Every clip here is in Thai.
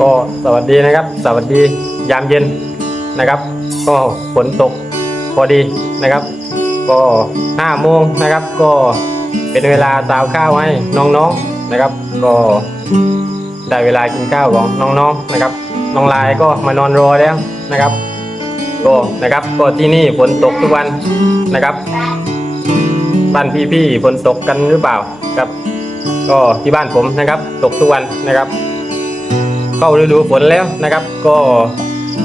ก็สวัสดีนะครับ สวัสดียามเย็นนะครับ ก็ฝนตกพอดีนะครับ ก็ห้าโมงนะครับ ก็เป็นเวลาตาวข้าวให้น้องๆนะครับ ก็ได้เวลากินข้าวของน้องๆนะครับ น้องลายก็มานอนรอแล้วนะครับก็นะครับก็ที่นี่ฝนตกทุกวันนะครับบ้านพี่ๆฝนตกกันหรือเปล่าครับ ก็ที่บ้านผมนะครับ ตกทุกวันนะครับ เข้าฤดูฝนแล้วนะครับ ก็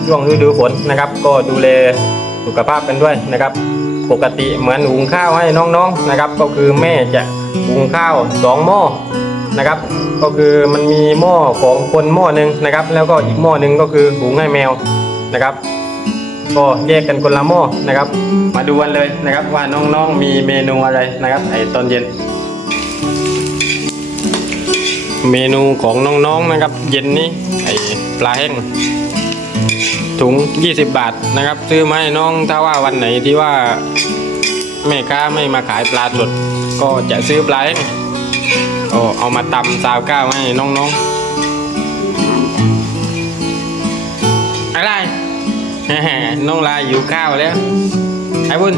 ช่วงฤดูฝนนะครับ ก็ดูแลสุขภาพกันด้วยนะครับ ปกติเหมือนหุงข้าวให้น้องๆนะครับ ก็คือแม่จะหุงข้าวสองหม้อนะครับ ก็คือมันมีหม้อของคนหม้อหนึ่งนะครับ แล้วก็อีกหม้อหนึ่งก็คือหุงให้แมวนะครับก็แยกกันคนละหม้อนะครับ มาดูกันเลยนะครับว่าน้องๆมีเมนูอะไรนะครับไอตอนเย็น เมนูของน้องๆนะครับ เย็นนี้ไอปลาแห้งถุง 20 บาทนะครับ ซื้อมาให้น้องถ้าว่าวันไหนที่ว่าแม่ค้าไม่มาขายปลาสดก็จะซื้อปลาแห้งก็เอามาตำซาวก้าวให้น้องๆอะไรน้องลายอยู่ข้าวแล้วไอ้บุญ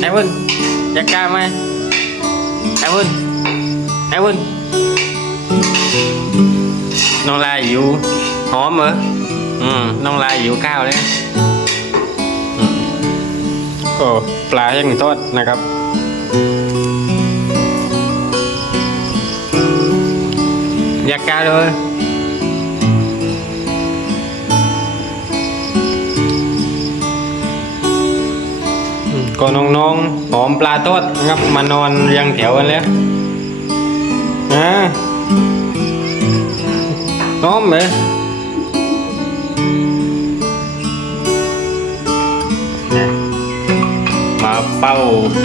ไอ้บุญอยากกล้าไหมไอ้บุญไอ้บุญ น้องลายอยู่หอมเหรออืมน้องลายอยู่ข้าวแล้วอืมก็ปลาแห้งทอดนะครับอยากกาเลยก็น้องๆหอมปลาทอดนะครับ มานอนเรียงแถวกันแล้วนะ น้อมเลยนะมาเป่า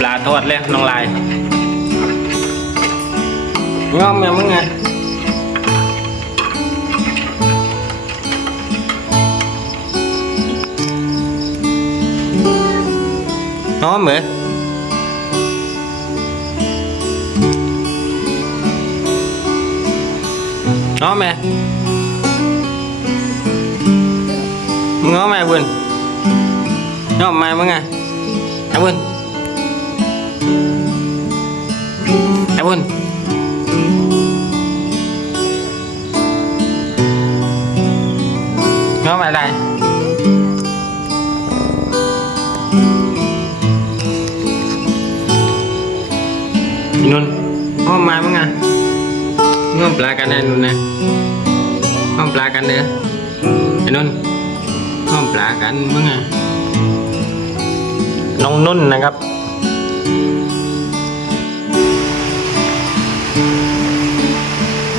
ปลาทอดแล้วน้องลายง้อมยังมึงไงน้อมเหรอน้อมไหม มึงง้อมไหมบุญง้อมไหมมึงไงไอ้บุญไอ้บุญง้อมอะไรอีนุ่นห้องมามั้งอะห้องปลากันนะนุ่นนะห้องปลากันเด้อไอ้นุ่น ห้องปลากันมั้งอะน้องนุ่นนะครับ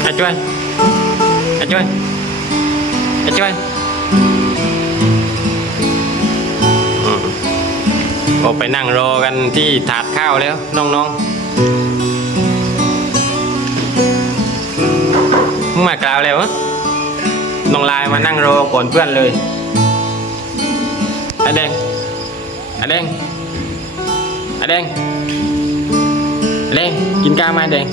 อ้จ้อยอ้จ้อยอ้จ้อยก็ไปนั่งรอกันที่ถาดข้าวแล้วน้องๆมากล่าวแล้วน้องลายมานั่งรอก่อนเพื่อนเลย แดงอแดงอแดงอแดงกินกล้ามาแดง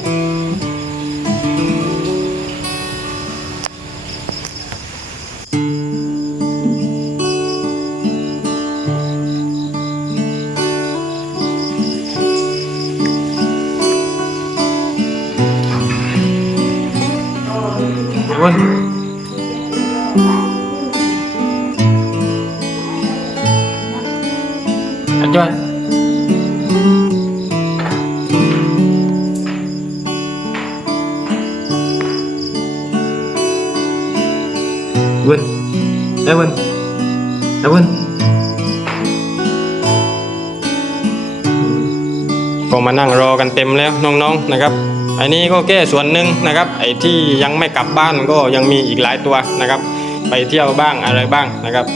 ก็มานั่งรอกันเต็มแล้วน้องๆนะครับ อันนี้ก็แค่ส่วนหนึ่งนะครับ ไอ้ที่ยังไม่กลับบ้านก็ยังมีอีกหลายตัวนะครับ ไปเที่ยวบ้างอะไรบ้างนะครับ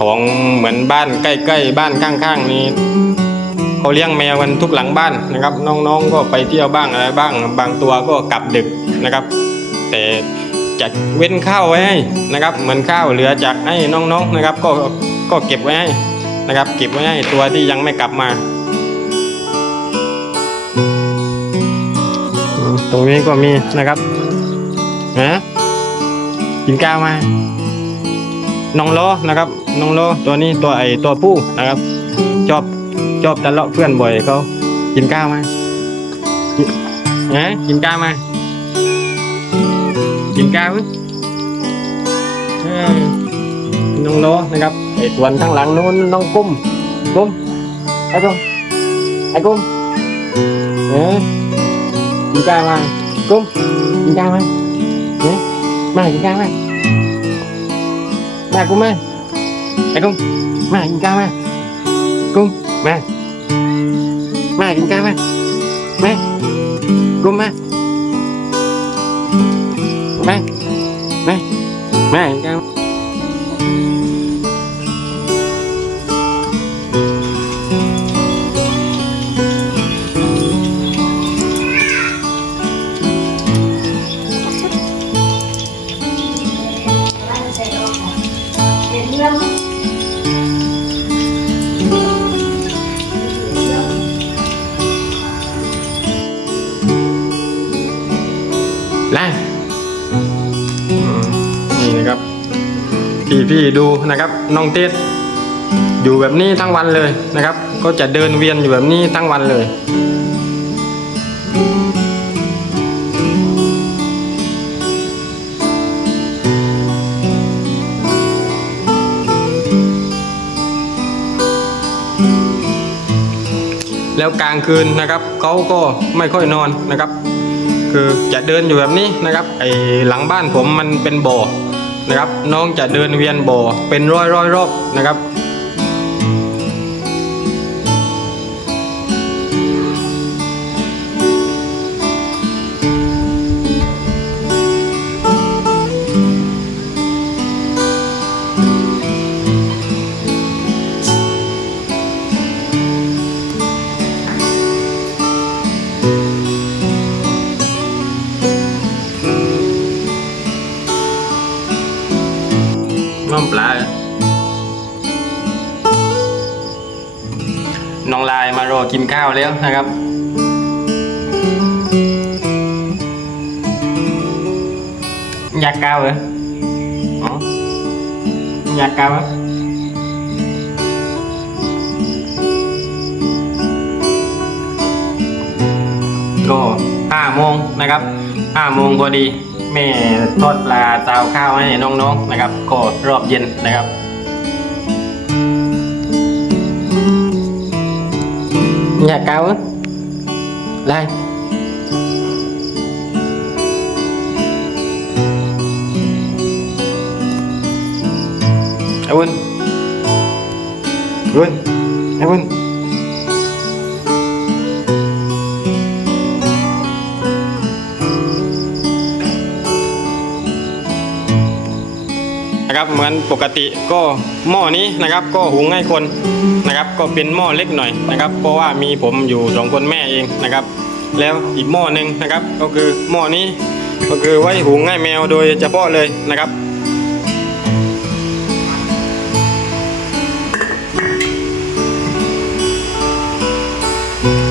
ของเหมือนบ้านใกล้ๆบ้านข้างๆนี้เขาเลี้ยงแมวกันทุกหลังบ้านนะครับ น้องๆก็ไปเที่ยวบ้างอะไรบ้าง บางตัวก็กลับดึกนะครับ แต่จะเว้นข้าวไว้ให้นะครับ เหมือนข้าวเหลือจากให้น้องๆนะครับ ก็ก็เก็บไว้ให้นะครับ เก็บไว้ให้ตัวที่ยังไม่กลับมา ตรงนี้ก็มีนะครับนะกินข้าวไหมน้องโลนะครับน้องโลตัวนี้ตัวไอตัวผู้นะครับชอบชอบทะเลาะเพื่อนบ่อยเขากินข้าวมกินะกินข้าวไหมกินข้าวไหมเออน้องโลนะครับไอตัวข้างหลังนู้นน้องกุ้มกุ้มไอ้กุ้มไอ้กุ้มเออ กินข้าวไหมกุ้มกินข้าวไหมเอ๊ะมากินข้าวไหมมากุ้ม น้องเต้อยู่แบบนี้ทั้งวันเลยนะครับ ก็จะเดินเวียนอยู่แบบนี้ทั้งวันเลย แล้วกลางคืนนะครับเขาก็ไม่ค่อยนอนนะครับ คือจะเดินอยู่แบบนี้นะครับไอหลังบ้านผมมันเป็นบ่อ นะครับน้องจะเดินเวียนบ่อเป็นร้อยร้อยรอบนะครับ น้องปลาน้องลายมารอกินข้าวแล้วนะครับอยากก้าวเหรออ๋ออยากก้าวก็ห้าโมงนะครับห้าโมงพอดี แม่ทอดปลาซาวข้าวให้น้องๆนะครับ ก็รอบเย็นนะครับอยากเกา á Lai Em Quân Quân Em Quân นะครับ เหมือนปกติก็หม้อนี้นะครับ ก็หุงให้คนนะครับ ก็เป็นหม้อเล็กหน่อยนะครับ เพราะว่ามีผมอยู่สองคนแม่เองนะครับ แล้วอีกหม้อหนึ่งนะครับ ก็คือหม้อนี้ก็คือไว้หุงให้แมวโดยเฉพาะเลยนะครับ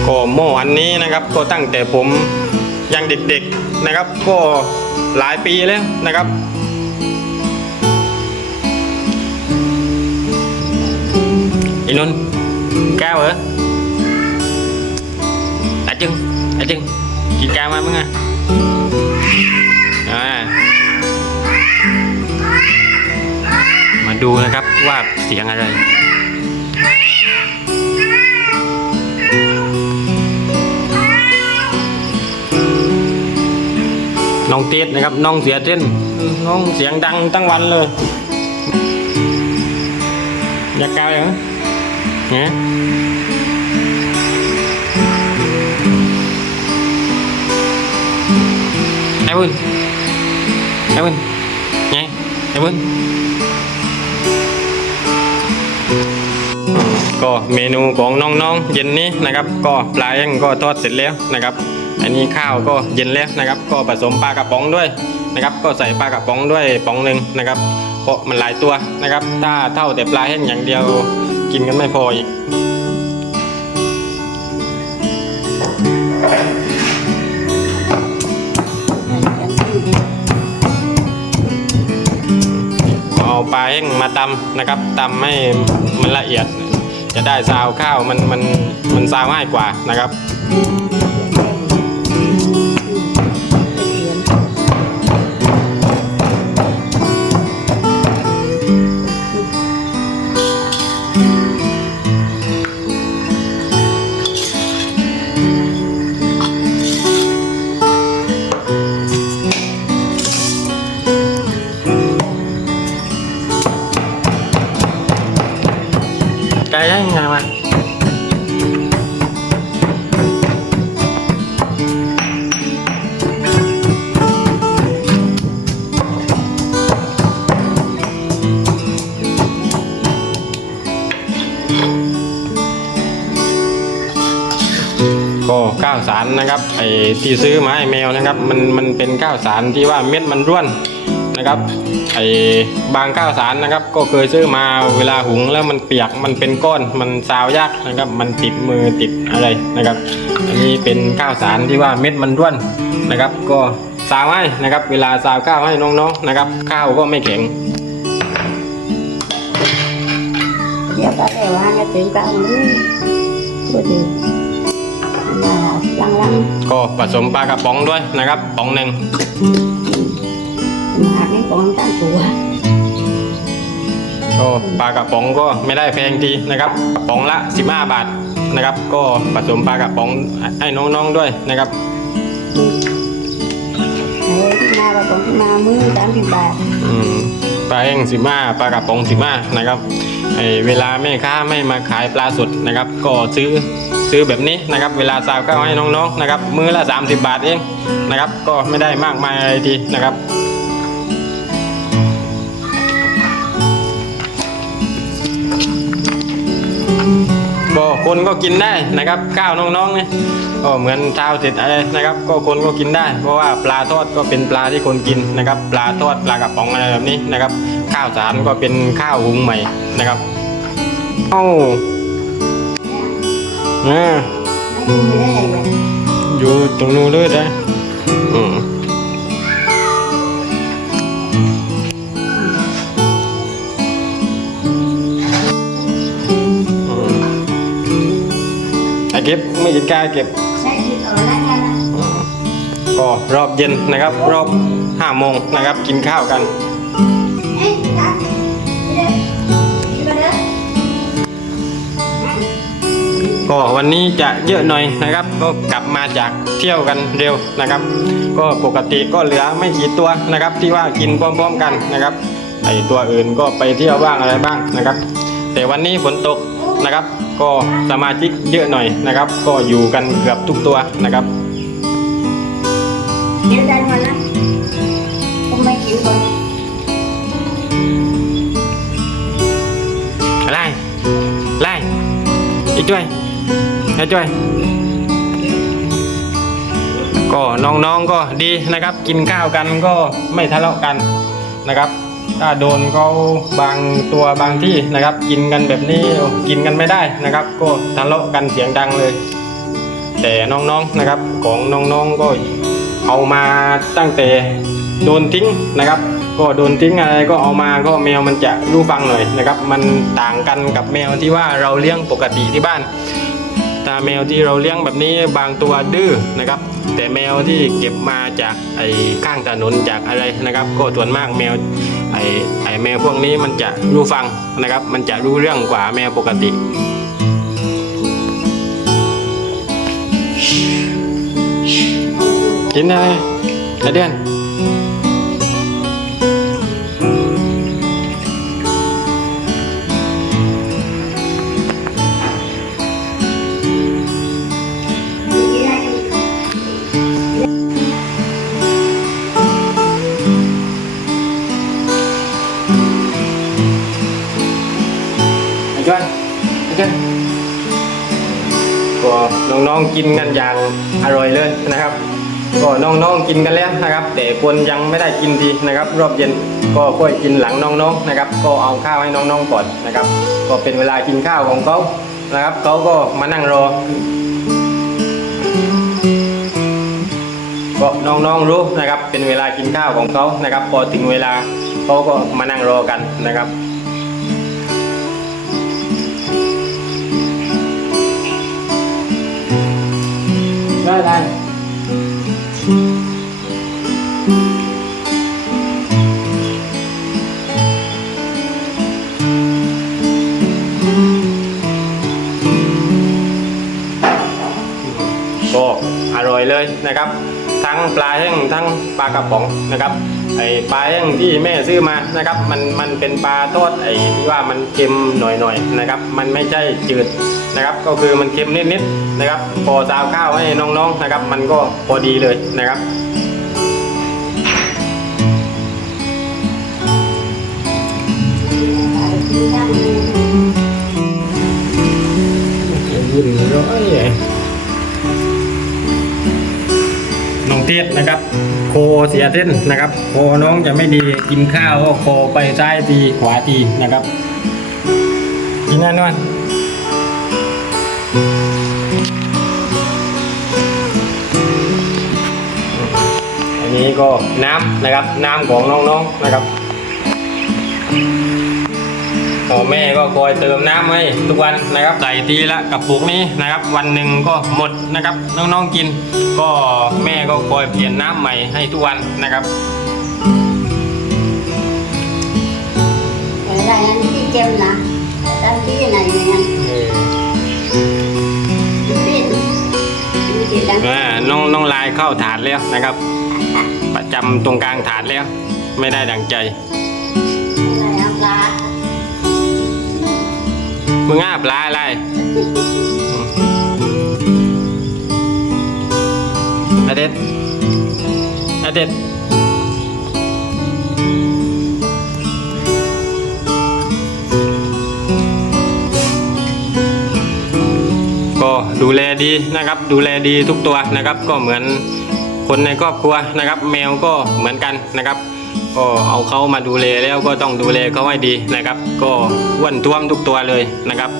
ก็หม้ออันนี้นะครับก็ตั้งแต่ผมยังเด็กๆนะครับ ก็หลายปีแล้วนะครับ อีนุ่น cao hả à chân à chân chị cao mà มึงอ่อ่ามาดูนะครับว่าเสียงอะไรน้องเตี้ยนะครับน้องเสียเต้นน้องเสียงดังทั้งวันเลย อยาก cao vậy hả Hả? Em ơi Em ơi Nha Em ơi ก็เมนูของน้องๆเย็นนี้นะครับ ก็ปลาเองก็ทอดเสร็จแล้วนะครับ อันนี้ข้าวก็เย็นแล้วนะครับ ก็ผสมปลากระป๋องด้วยนะครับ ก็ใส่ปลากระป๋องด้วยป๋องหนึ่งนะครับ เพราะมันหลายตัวนะครับ ถ้าเท่าแต่ปลาแห้งอย่างเดียว กินกันไม่พออีกเอาปลาแห้งมาตำนะครับตำให้มันละเอียด จะได้ซาวข้าวมันมันมันซาวง่ายกว่านะครับ ก็ข้าวสารนะครับไอ้ที่ซื้อมาให้แมวนะครับ มันมันเป็นข้าวสารที่ว่าเม็ดมันร่วนนะครับไอ้บางข้าวสารนะครับ ก็เคยซื้อมาเวลาหุงแล้วมันเปียกมันเป็นก้อนมันซาวยากนะครับ มันติดมือติดอะไรนะครับ อันนี้เป็นข้าวสารที่ว่าเม็ดมันร่วนนะครับ ก็ซาวให้นะครับ เวลาซาวข้าวให้น้องๆนะครับ ข้าวก็ไม่แข็งเดี๋ยวก็ได้ว่าจะถึงกลางมื้อพูด ถึงว่าลังลังก็ผสมปลากระป๋องด้วยนะครับป๋องหนึ่งหากให้ของตั้งตัวก็ปลากระป๋องก็ไม่ได้แพงดีนะครับกระป๋องละ 15 บาทนะครับ ก็ผสมปลากระป๋องให้น้องๆด้วยนะครับเฮ้ยที่มาเราของที่มามื้อสามสิบบาทอืมปลาแห้งสิมาปลากระป๋องสิมานะครับไอเวลาแม่ค้าไม่มาขายปลาสดนะครับ ก็ซื้อ ซื้อแบบนี้นะครับ เวลาซาวข้าวให้น้องๆนะครับมื้อละ 30 บาทเองนะครับ ก็ไม่ได้มากมายอะไรดีนะครับก็คนก็กินได้นะครับ ข้าวน้องๆเนี่ยก็เหมือนชาวเสร็จอะไรนะครับ ก็คนก็กินได้ เพราะว่าปลาทอดก็เป็นปลาที่คนกินนะครับ ปลาทอดปลากระป๋องอะไรแบบนี้นะครับ ข้าวสารก็เป็นข้าวหุงใหม่นะครับเอ้า อ่าไม่ดูไม่ได้เลยอยู่ตรงนู้นเลยนะอืมอืมไอ้เก็บไม่กินกล้าเก็บใช่ที่ต่อได้ไงล่ะก็รอบเย็นนะครับ รอบห้าโมงนะครับ กินข้าวกัน ก็วันนี้จะเยอะหน่อยนะครับ ก็กลับมาจากเที่ยวกันเร็วนะครับ ก็ปกติก็เหลือไม่กี่ตัวนะครับ ที่ว่ากินพร้อมๆกันนะครับไอตัวอื่นก็ไปเที่ยวบ้างอะไรบ้างนะครับ แต่วันนี้ฝนตกนะครับ ก็สมาชิกเยอะหน่อยนะครับ ก็อยู่กันเกือบทุกตัวนะครับเดี๋ยวได้ก่อนนะผมไม่กินก่อนไล่ไล่อีกด้วย ไอ้ด้วยก็น้องๆก็ดีนะครับ กินข้าวกันก็ไม่ทะเลาะกันนะครับ ถ้าโดนเขาบางตัวบางที่นะครับ กินกันแบบนี้กินกันไม่ได้นะครับ ก็ทะเลาะกันเสียงดังเลย แต่น้องๆนะครับของน้องๆก็เอามาตั้งแต่โดนทิ้งนะครับ ก็โดนทิ้งอะไรก็เอามาก็แมวมันจะรู้ฟังหน่อยนะครับ มันต่างกันกับแมวที่ว่าเราเลี้ยงปกติที่บ้าน ถ้าแมวที่เราเลี้ยงแบบนี้บางตัวดื้อนะครับ แต่แมวที่เก็บมาจากไอ้ข้างถนนจากอะไรนะครับ ก็ส่วนมากแมวไอ้ไอ้แมวพวกนี้มันจะรู้ฟังนะครับ มันจะรู้เรื่องกว่าแมวปกติกินอะไรไอเดือน น้องๆกินกันอย่างอร่อยเลยนะครับ ก็น้องๆกินกันแล้วนะครับ แต่คนยังไม่ได้กินทีนะครับ รอบเย็นก็ค่อยกินหลังน้องๆนะครับ ก็เอาข้าวให้น้องๆก่อนนะครับ ก็เป็นเวลากินข้าวของเขานะครับเขาก็มานั่งรอก็น้องๆรู้นะครับ เป็นเวลากินข้าวของเขานะครับ พอถึงเวลาเขาก็มานั่งรอกันนะครับ ได้ได้ก็อร่อยเลยนะครับ ทั้งปลาแห้งทั้งปลากระป๋องนะครับไอปลาแห้งที่แม่ซื้อมานะครับ มันมันเป็นปลาทอดไอที่ว่ามันเค็มหน่อยๆนะครับ มันไม่ใช่จืด นะครับ ก็คือมันเค็มนิดๆนะครับ พอซาวข้าวให้น้องๆนะครับ มันก็พอดีเลยนะครับวุ่นร้อยน้องเทศนะครับ โคเสียเส้นนะครับ โคน้องจะไม่ดีกินข้าวก็โคไปซ้ายทีขวาทีนะครับกินแน่นอน อันนี้ก็น้ำนะครับน้ำของน้องๆนะครับพ่อแม่ก็คอยเติมน้ำให้ทุกวันนะครับใส่ทีละกระปุกนี้นะครับ วันหนึ่งก็หมดนะครับน้องๆกิน ก็แม่ก็คอยเปลี่ยนน้ำใหม่ให้ทุกวันนะครับ Ở đây anh đi kêu nè Đăng ายเข้าถาดแล้วนะครับ ประจำตรงกลางถาดแล้ว ไม่ได้ดังใจมึงอ้าปลาอะไรอเด็ดอเด็ด ก็ดูแลดีนะครับ ดูแลดีทุกตัวนะครับ ก็เหมือนคนในครอบครัวนะครับ แมวก็เหมือนกันนะครับ ก็เอาเขามาดูแลแล้วก็ต้องดูแลเขาให้ดีนะครับ ก็อ้วนท้วมทุกตัวเลยนะครับ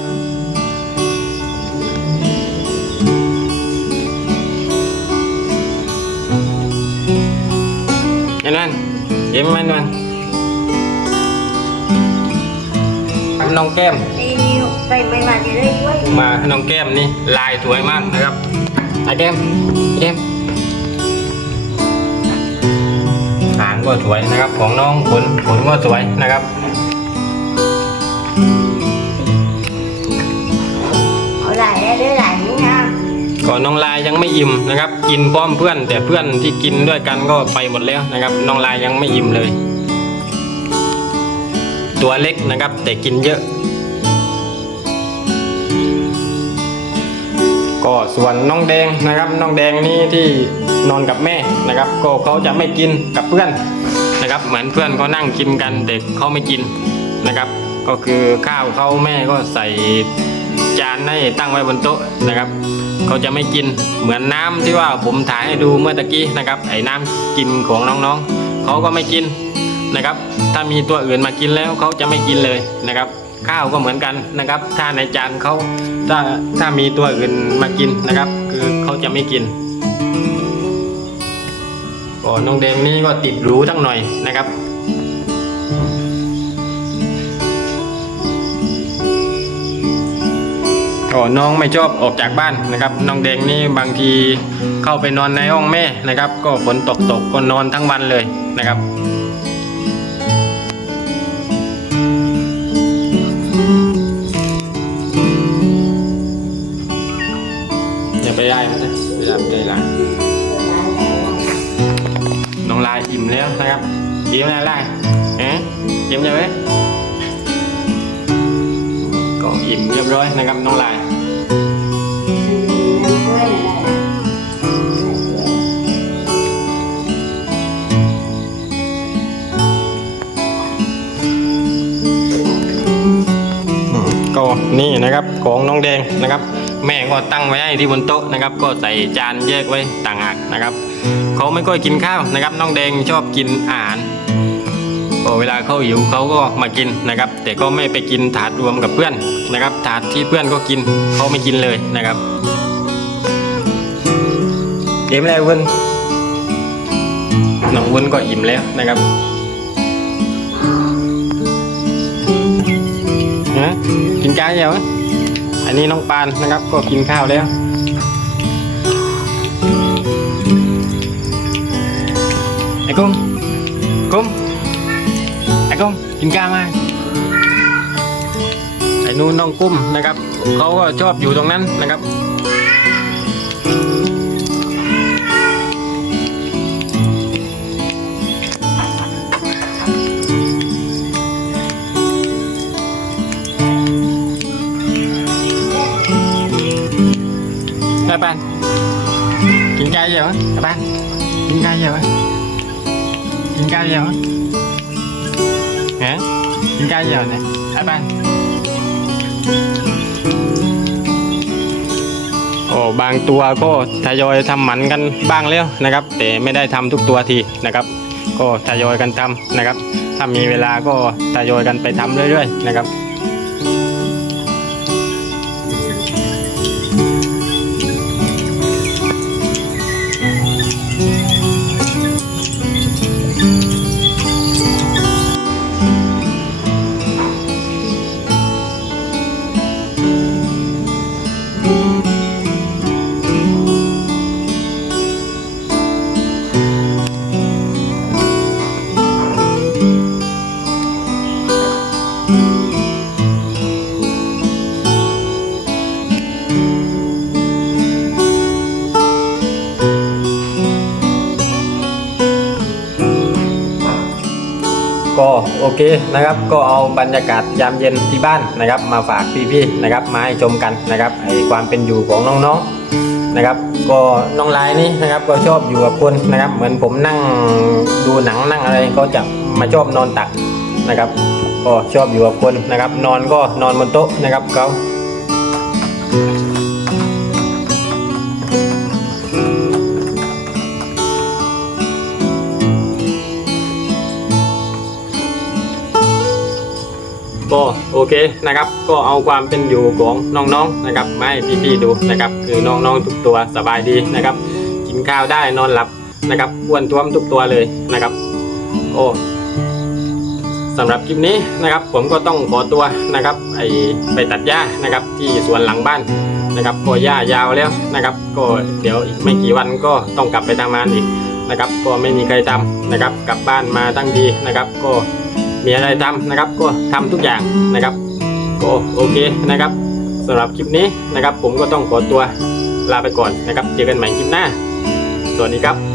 เห็นไหมเห็นไหมมันน้องแก้ม Đi nhiều Vậy mày mà đi đây quá มาน้องแก้มนี่ลายสวยมากนะครับไอแก้มไอ้แก้มหางก็สวยนะครับ ของน้องขนขนก็สวยนะครับ Ở lại đây đứa lại nữa nha ก่อนน้องลายยังไม่อิ่มนะครับ กินพร้อมเพื่อน แต่เพื่อนที่กินด้วยกันก็ไปหมดแล้วนะครับ น้องลายยังไม่อิ่มเลย ตัวเล็กนะครับ แต่กินเยอะ ก็ส่วนน้องแดงนะครับ น้องแดงนี่ที่นอนกับแม่นะครับ ก็เขาจะไม่กินกับเพื่อนนะครับ เหมือนเพื่อนเขานั่งกินกันแต่เขาไม่กินนะครับ ก็คือข้าวเขาแม่ก็ใส่จานให้ตั้งไว้บนโต๊ะนะครับเขาจะไม่กินเหมือนน้ำที่ว่าผมถ่ายให้ดูเมื่อตะกี้นะครับ ไอ้น้ำกินของน้องๆเขาก็ไม่กินนะครับ ถ้ามีตัวอื่นมากินแล้วเขาจะไม่กินเลยนะครับ ข้าวก็เหมือนกันนะครับ ถ้าในจานเขาถ้าถ้ามีตัวอื่นมากินนะครับ คือเขาจะไม่กินก็น้องแดงนี่ก็ติดหรูทั้งหน่อยนะครับก็น้องไม่ชอบออกจากบ้านนะครับ น้องแดงนี่บางทีเข้าไปนอนในห้องแม่นะครับ ก็ฝนตกตกก็นอนทั้งวันเลยนะครับ ไปได้มันนะเวลาใจหลังน้องลายอิ่มแล้วนะครับอิ่มแล้วลายเอ๊ะอิ่มยังไหมก็อิ่มเรียบร้อยนะครับน้องลายก็นี่นะครับของน้องแดงนะครับ แม่ก็ตั้งไว้ให้ที่บนโต๊ะนะครับ ก็ใส่จานแยกไว้ต่างหากนะครับเขาไม่ค่อยกินข้าวนะครับ น้องแดงชอบกินอาหารพอเวลาเขาหิวเขาก็มากินนะครับ แต่ก็ไม่ไปกินถาดรวมกับเพื่อนนะครับ ถาดที่เพื่อนก็กินเขาไม่กินเลยนะครับเกมแล้ววุ้นน้องวุ้นก็อิ่มแล้วนะครับฮะกินก้าวยัง นนี้น้องปานนะครับ ก็กินข้าวแล้วไอ้กุ้งกุ้งไอ้กุ้งกินข้าวมาไอ้นู่นน้องกุ้มนะครับเขาก็ชอบอยู่ตรงนั้นนะครับ Các bạn กินไก่เยอะ các bạn กินไก่เยอะกินไก่เยอะฮะกินไก่เยอะเนี่ย các bạn โอ้บางตัวก็ทยอยทำหมันกันบ้างแล้วนะครับ แต่ไม่ได้ทำทุกตัวทีนะครับ ก็ทยอยกันทำนะครับ ถ้ามีเวลาก็ทยอยกันไปทำเรื่อยๆนะครับ โอเคนะครับ ก็เอาบรรยากาศยามเย็นที่บ้านนะครับ มาฝากพี่ๆนะครับมาให้ชมกันนะครับไอความเป็นอยู่ของน้องๆนะครับ ก็น้องลายนี่นะครับก็ชอบอยู่กับคนนะครับ เหมือนผมนั่งดูหนังนั่งอะไรก็จะมาชอบนอนตักนะครับ ก็ชอบอยู่กับคนนะครับ นอนก็นอนบนโต๊ะนะครับเขา โอเคนะครับ ก็เอาความเป็นอยู่ของน้องๆนะครับมาให้พี่ๆดูนะครับ คือน้องๆทุกตัวสบายดีนะครับ กินข้าวได้นอนหลับนะครับอ้วนท้วมทุกตัวเลยนะครับ โอ้สำหรับคลิปนี้นะครับ ผมก็ต้องขอตัวนะครับไอไปตัดหญ้านะครับ ที่สวนหลังบ้านนะครับก็หญ้ายาวแล้วนะครับ ก็เดี๋ยวอีกไม่กี่วันก็ต้องกลับไปทำงานอีกนะครับ ก็ไม่มีใครทำนะครับ กลับบ้านมาตั้งทีนะครับ ก็ มีอะไรทำนะครับ ก็ทำทุกอย่างนะครับก็โอเคนะครับสำหรับคลิปนี้นะครับ ผมก็ต้องขอตัวลาไปก่อนนะครับ เจอกันใหม่คลิปหน้า สวัสดีครับ